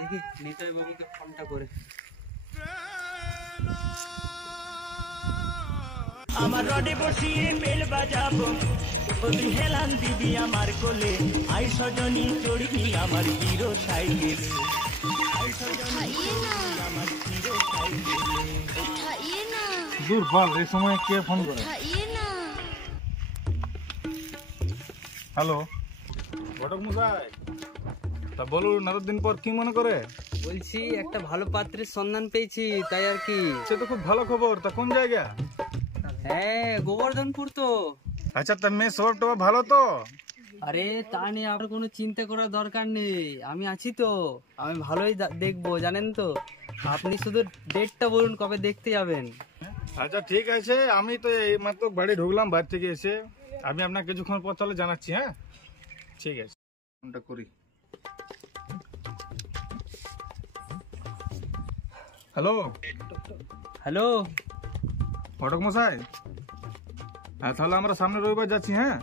দেখি নিতাই বাবুকে ফোনটা করে। আমার রডে বসিয়ে বেল বাজাবো, ওই হেলান দিবি আমার কোলে, আই সজনী চড়বি আমার হিরো সাইকেলে, আই সজনী আমার হিরো সাইকেলে। দূর বল, এই সময় কে ফোন করে? হ্যালো ঘটক মশাই, তা বলুন এতদিন পর কি মনে করে? বলছি একটা ভালো পাত্রের সন্ধান পেয়েছি, তাই আর কি। সে তো খুব ভালো খবর। তা কোন জায়গা? হ্যাঁ, গোবর্ধনপুর তো। আচ্ছা, তা মেয়ে স্বভাব টভাব ভালো তো? আরে তা নিয়ে আপনার কোনো চিন্তা করার দরকার নেই, আমি আছি তো। আমি ভালোই দেখবো, জানেন তো। আপনি শুধু ডেটটা বলুন কবে দেখতে যাবেন। আচ্ছা ঠিক আছে, আমি তো এই মাত্র বাড়ি ঢুকলাম বাড়ি থেকে এসে। আমি আপনাকে কিছুক্ষণ পর তাহলে জানাচ্ছি। হ্যাঁ ঠিক আছে, ফোনটা করি। হ্যালো হ্যালো ঘটক মশাই, হ্যাঁ তাহলে আমরা সামনে রবিবার যাচ্ছি। হ্যাঁ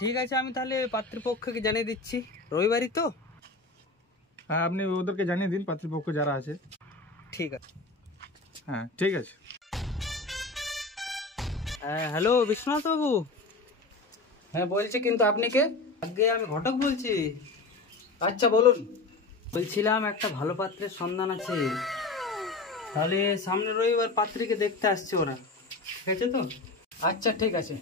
ঠিক আছে, আমি তাহলে পাত্রপক্ষকে জানিয়ে দিচ্ছি। রবিবারই তো? হ্যাঁ, আপনি ওদেরকে জানিয়ে দিন, পাত্রপক্ষ যারা আছে। ঠিক আছে। হ্যাঁ ঠিক আছে। হ্যাঁ হ্যালো বিশ্বনাথ বাবু। হ্যাঁ বলছি, কিন্তু আপনি কে? আগে আমি ঘটক বলছি। আচ্ছা বলুন। বলছিলাম একটা ভালো পাত্রের সন্ধান আছে, তাহলে সামনের রবিবার পাত্রীকে দেখতে আসছে ওরা। ঠিক আছে তো? আচ্ছা ঠিক আছে।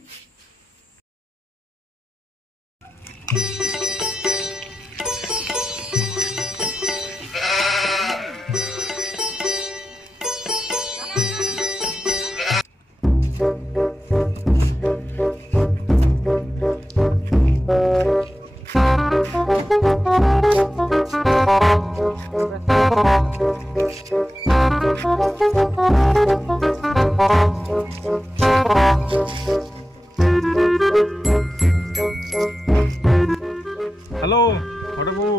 হ্যালো ঘটক বাবু।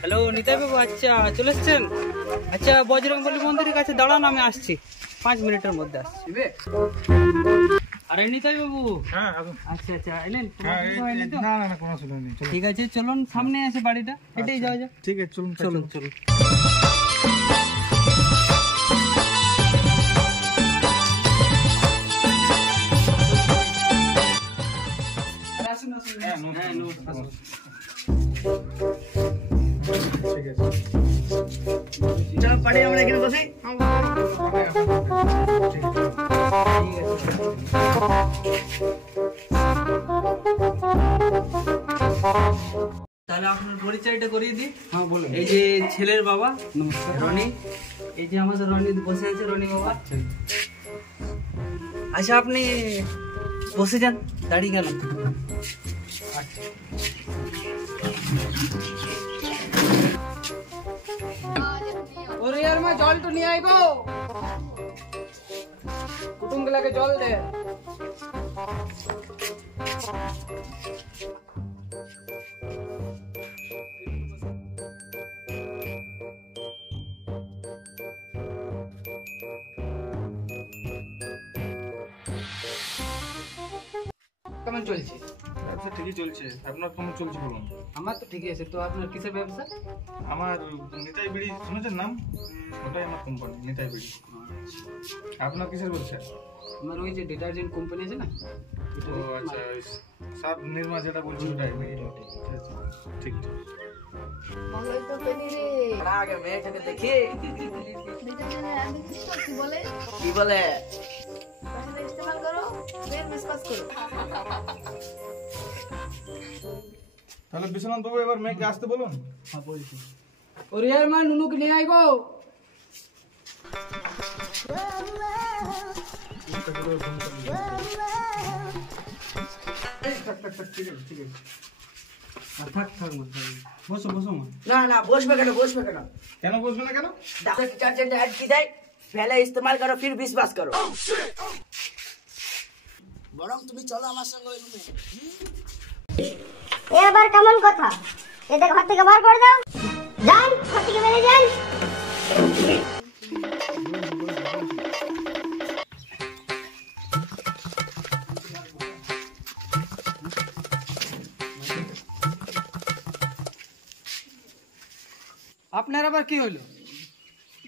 হ্যালো নিতাই বাবু, আচ্ছা চলে এসছেন? আচ্ছা বজরংবলী মন্দিরের কাছে দাঁড়ান, আমি আসছি 5 মিনিটের মধ্যে আসছি। আরে নিতাই বাবু। হ্যাঁ আসুন। আচ্ছা আচ্ছা এলেন? হ্যাঁ না না না, কোনো অসুবিধা নেই। চলুন। ঠিক আছে চলুন, সামনে আছে বাড়িটা, হেঁটেই যাওয়া যাক। ঠিক আছে চলুন চলুন চলুন। আসুন আসুন। হ্যাঁ হ্যাঁ নমস্কার। ঠিক আছে। চলো পাড়ে আমরা এখানে বসি। ঠিক আছে। তাহলে আপনার পরিচয়টা করিয়ে দিই। হ্যাঁ বলুন। এই যে ছেলের বাবা নমস্কার। রনি, এই যে আমাদের রনি বসে আছে, রনি বাবা। আচ্ছা আপনি বসে যান, দাঁড়িয়ে গেল। ওরে यार মা জল তো নিয়ে আইবো, কুটুম গুলাকে জল দে। কেমন চলছে? ব্যবসা ঠিকই চলছে। আপনার কেমন চলছে বলুন? আমার তো ঠিকই আছে। তো আপনার কিসের ব্যবসা? আমার নিতাই বিড়ি শুনেছেন নাম? ওটাই আমার কোম্পানি, নিতাই বিড়ি। আপনার কিসের ব্যবসা? আমার ওই যে ডিটারজেন্ট কোম্পানি আছে না, ও আচ্ছা, সাব নির্মা যেটা বলছি ওটাই। ঠিক ঠিক। ভালোই তো পেলি রে। আগে মেয়েটাকে দেখি দুজনে আমি কি বলে কি বলে। পয়সা ইস্তেমাল করো, ফের মিসপাস করো। তাহলে বিশ্বনাথ বাবু এবার মেয়েকে আসতে বলুন। হ্যাঁ বলছি। ওরে यार মা নুনুকে নিয়ে আইবো। ঠিক আছে ঠিক আছে। থাক থাক মা, বসো বসো মা। না না বসবে কেন, বসবে কেন? কেন বসবে না কেন? ডাক্তার डिटर्जेंट ऐड की जाए, पहले इस्तेमाल करो फिर विश्वास करो। বরং তুমি চলো আমার সঙ্গে ওই রুমে। এবার কেমন কথা, এদের ঘর থেকে বার করে দাও। যান, ঘর থেকে বেরিয়ে যান। আপনার আবার কি হলো?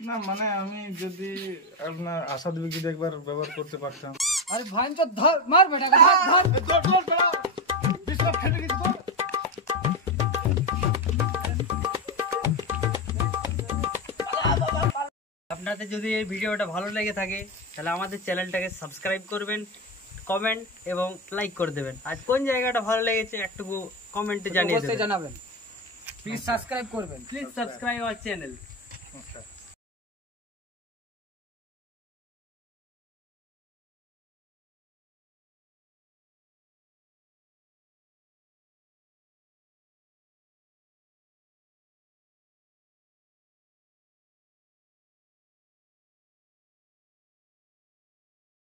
না মানে আমি যদি আপনার আশা দেবী যদি একবার ব্যবহার করতে পারতাম। আরে ভাই তো ধর, মার বেটা ধর ধর। বিস্কুট খেতে গেছি তো। আপনাদের যদি এই ভিডিওটা ভালো লেগে থাকে তাহলে আমাদের চ্যানেলটাকে সাবস্ক্রাইব করবেন, কমেন্ট এবং লাইক করে দেবেন। আর কোন জায়গাটা ভালো লেগেছে একটু কমেন্টে জানিয়ে দেবেন। জানাবেন। প্লিজ সাবস্ক্রাইব করবেন। Please subscribe our channel. আচ্ছা।